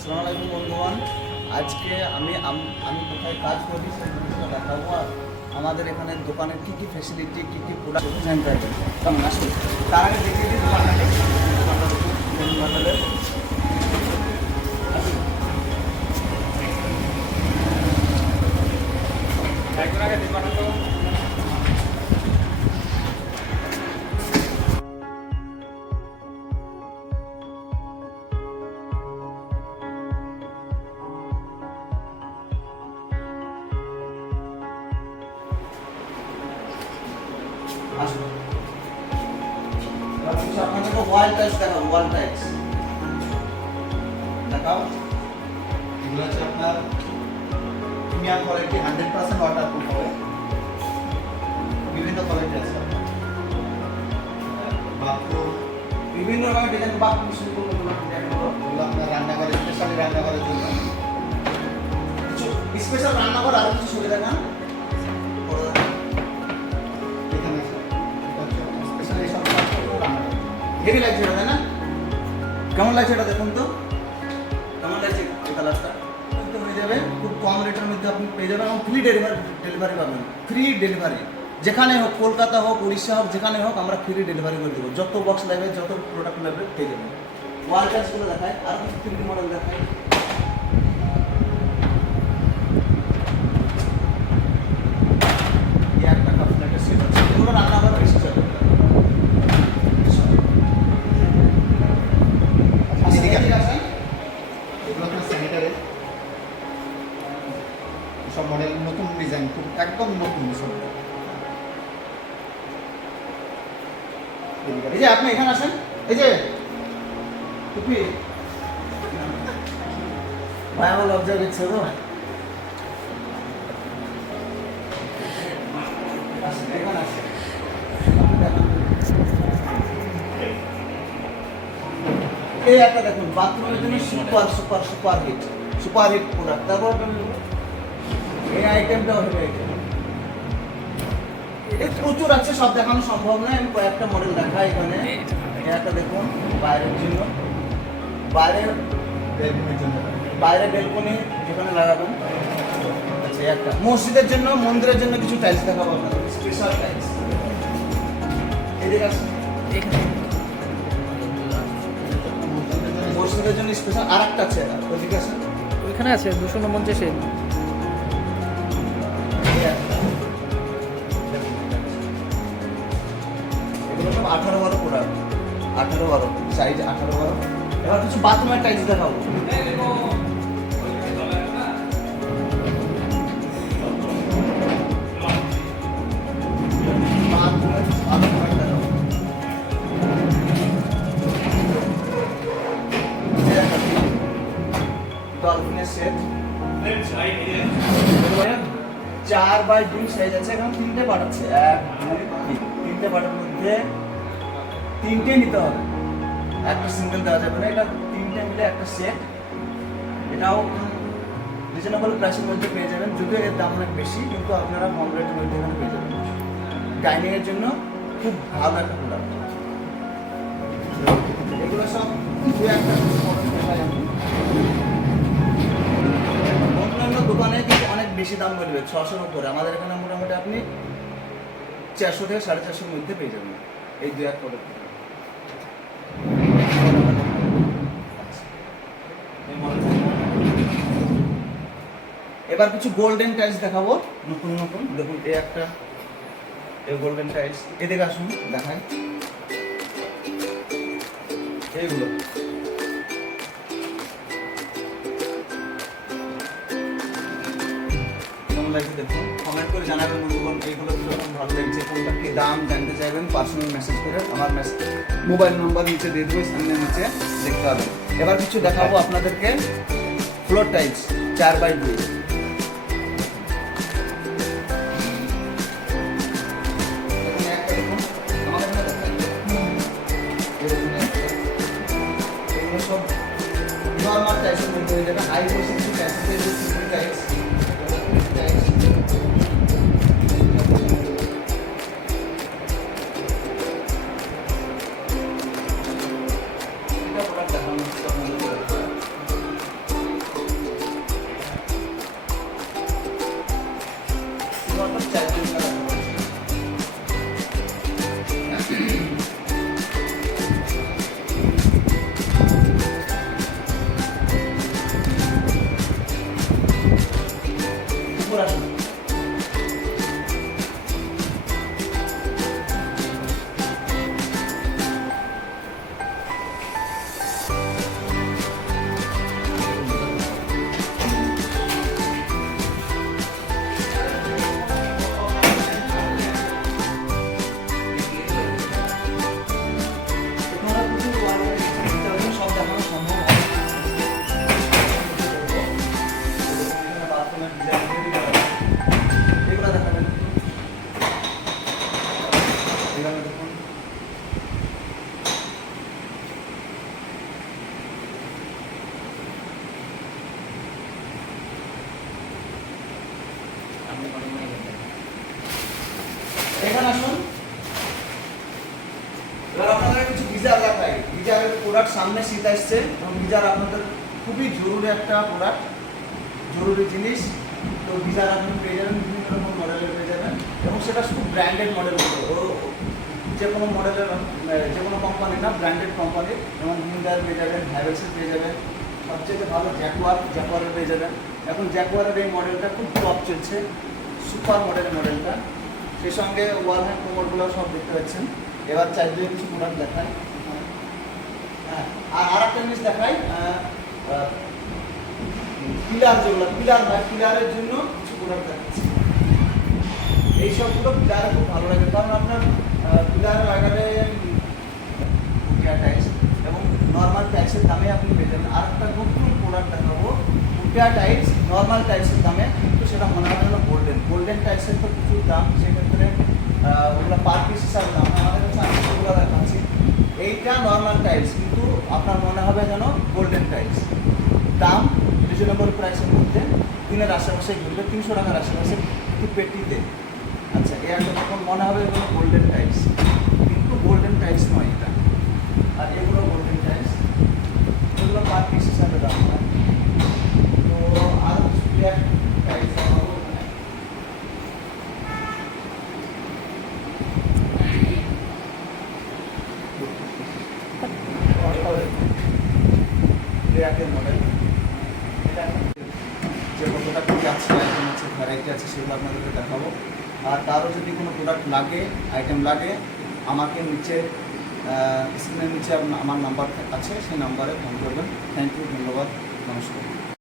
আসসালামু আলাইকুম বন্ধুবান আজকে আমি আমি কোথায় কাজ করি সেই দেখাবো। আর আমাদের এখানে দোকানের কী কী ফেসিলিটি কী কী প্রোডাক্ট কেমন আসুন তার আগে দেখিয়ে দিই দোকানটা। হচ্ছে আপনাদেরকে ওয়াল টাইলস দেখাবো ওয়াল টাইলস দেখাও। এগুলো হচ্ছে আপনার premium quality hundred percent water proof হবে। বিভিন্ন কোয়ালিটি আছে বাথরুম বিভিন্ন রকমের ডিজাইন বাথরুম ডিজাইনগুলো এগুলো আপনার রান্নাঘরে স্পেশালি রান্নাঘরের জন্য। কিছু স্পেশাল রান্নাঘর আরও কিছু সুবিধা দেখান। হেভি লাগছে এটা তাই না? কেমন লাগছে এটা দেখুন তো? কেমন লাগছে এই কালারটা হয়ে যাবে, খুব কম রেটের মধ্যে আপনি পেয়ে যাবেন এবং ফ্রি ডেলিভারি ডেলিভারি পাবেন। ফ্রি ডেলিভারি যেখানে হোক, কলকাতা হোক, উড়িষ্যা হোক, যেখানে হোক, আমরা ফ্রি ডেলিভারি করে দেবো। যত বক্স লাগবে, যত প্রোডাক্ট লাগবে, পেয়ে যাবেন। টাচগুলো দেখায় আর কিছু থ্রি মডেল দেখায় এগুলো আপনার স্যানিটারি সব মডেল নতুন ডিজাইন খুব একদম নতুন সব। এই যে আপনি এখানে আসেন। এই যে টুপি। ভাই আমার লজ্জা দিচ্ছে তো। এখানে আসেন। এই একটা দেখুন বাথরুমের জন্য super super super hit super hit product তারপর এই আইটেমটা হবে আইটেম প্রচুর আছে সব দেখানো সম্ভব নয়। আমি কয়েকটা মডেল দেখাই এখানে। একটা দেখুন বাইরের জন্য। বাইরের বেডরুমের জন্য। বাইরে বেলকনি যেখানে লাগাবেন। আচ্ছা একটা। মসজিদের জন্য মন্দিরের জন্য কিছু টাইলস দেখাবো আপনাদের। স্পেশাল টাইলস এদিকে আসুন। মসজিদের জন্য স্পেশাল আর একটা আছে ওদিকে আছে? ওইখানে আছে দুশো উনপঞ্চাশে এই এগুলো সব আঠারো বারো প্রোডাক্ট আঠারো বারো সাইজ আঠারো বারো। এবার কিছু বাথরুমের টাইজ দেখাবো। ডলফিনের সেট চার বাই দুই সাইজ আছে এখন তিনটে পার্ট আছে। এক দুই তিন। তিনটে পার্টের মধ্যে তিনটে নিতে হবে। একটা সিঙ্গেল দেওয়া যাবে না এটা তিনটে মিলে একটা সেট এটাও রিজনেবল প্রাইসের মধ্যে পেয়ে যাবেন যদিও এর দাম অনেক বেশি কিন্তু আপনারা কম রেটের মধ্যে এখানে পেয়ে যাবেন। ডাইনিং এর জন্য খুব ভালো একটা প্রোডাক্ট এগুলো সব দু একটা বেশি দাম বলবে ছশোর উপরে। আমাদের এখানে মোটামুটি আপনি চারশো থেকে সাড়ে চারশোর মধ্যে পেয়ে যাবেন এই দু এক প্রোডাক্ট এবার কিছু গোল্ডেন টাইলস দেখাবো। নতুন নতুন। দেখুন, এই একটা, এই গোল্ডেন টাইলস এদিকে আসুন দেখায় এইগুলো। কেমন লাগছে দেখুন। কমেন্ট করে জানাবেন বন্ধুগণ এইগুলো কীরকম ভালো লাগছে, কোনটা কি দাম, জানতে চাইবেন পার্সোনাল মেসেজ করে আমার মেসেজ মোবাইল নাম্বার নিচে দিয়ে দেবো সামনে নিচে দেখতে হবে এবার কিছু দেখাবো আপনাদেরকে ফ্লোর টাইলস চার বাই দুই। নর্মাল টাইলসের মধ্যে হয়ে যাবে। হাই ভোল্টেজ এখানে গিজার গিজার জরুরি একটা প্রোডাক্ট জরুরি জিনিস। তো গিজার আপনি পেয়ে যাবেন, বিভিন্ন রকম মডেলের পেয়ে যাবেন। এবং সেটা শুধু ব্র্যান্ডেড মডেল যে কোনো মডেলের যে কোনো কোম্পানি না ব্র্যান্ডেড কোম্পানি যেমন হিন্দার পেয়ে যাবেন হ্যাভেলসের পেয়ে যাবেন। সবচেয়ে ভালো জ্যাকওয়ার জ্যাকওয়ারের পেয়ে যাবেন এখন জ্যাকওয়ারের এই মডেলটা খুব টপ চলছে সুপার মডেলের মডেলটা সেই সঙ্গে ওয়াল হ্যান্ড কোমরগুলো সব দেখতে পাচ্ছেন। এবার চাইলে কিছু প্রোডাক্ট দেখাই। হ্যাঁ আর আর একটা জিনিস দেখাই পিলার যেগুলো পিলার হয় পিলারের জন্য কিছু প্রোডাক্ট দেখাচ্ছি। এই সবগুলো পিলারে খুব ভালো লাগে। কারণ আপনার পিলারে লাগালে নর্মাল টাইলসের দামে আপনি যাবেন। আর একটা নতুন প্রোডাক্ট দেখাবো। উটিয়া টাইলস নর্মাল টাইলসের দামে। কিন্তু সেটা মনে হবে হলো গোল্ডেন গোল্ডেন টাইলসের তো প্রচুর দাম। সেক্ষেত্রে ওগুলো পার পিস হিসাবে দাম। আমাদের কাছে আমি সেগুলো দেখাচ্ছি। এইটা নর্মাল টাইলস কিন্তু আপনার মনে হবে যেন গোল্ডেন টাইলস দাম রিজনেবল প্রাইসের মধ্যে। তিনের আশেপাশে ঘুরবে তিনশো টাকার আশেপাশে একটু পেটিতে। আচ্ছা এ একটা তখন মনে হবে এগুলো গোল্ডেন টাইলস কিন্তু গোল্ডেন টাইলস নয় এটা। আর এগুলো এগুলো পার হিসাবে তো আর কিছু ব্ল্যাক টাইলস দেখাবো এখানে। ব্ল্যাকের মডেল এটা যে কতটা আছে ভ্যারাইটি আছে সেগুলো আপনাদেরকে দেখাবো। আর তারও যদি কোনো প্রোডাক্ট লাগে আইটেম লাগে, আমাকে নিচে স্ক্রিনের নিচে আমার নাম্বার আছে সেই নাম্বারে ফোন করবেন। থ্যাংক ইউ ধন্যবাদ নমস্কার।